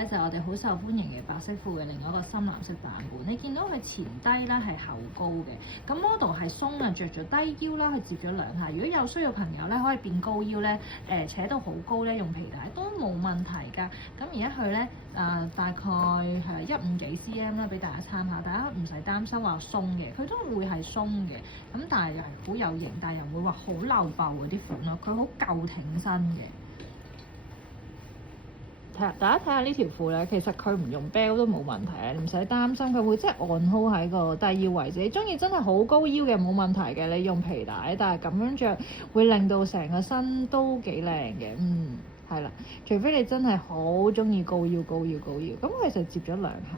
咧就係我哋好受歡迎嘅白色褲嘅另外一個深藍色版本。你見到佢前低咧係後高嘅，咁 model 係鬆啊，着咗低腰啦，佢接咗兩下。如果有需要朋友咧，可以變高腰咧，扯到好高咧，用皮帶都冇問題㗎。咁而家佢咧大概係150幾 cm 啦，俾大家參考，大家唔使擔心話鬆嘅，佢都會係鬆嘅。咁但係又係好有型，但係又唔會話好漏爆嗰啲款咯，佢好夠挺身嘅。大家睇下呢條褲咧，其實佢唔用 belt 都冇問題啊，你唔使擔心佢會即係按 hold 喺個低腰位置。你中意真係好高腰嘅冇問題嘅，你用皮帶，但係咁樣着會令到成個身都幾靚嘅。係啦，除非你真係好中意高腰，咁佢就接咗兩下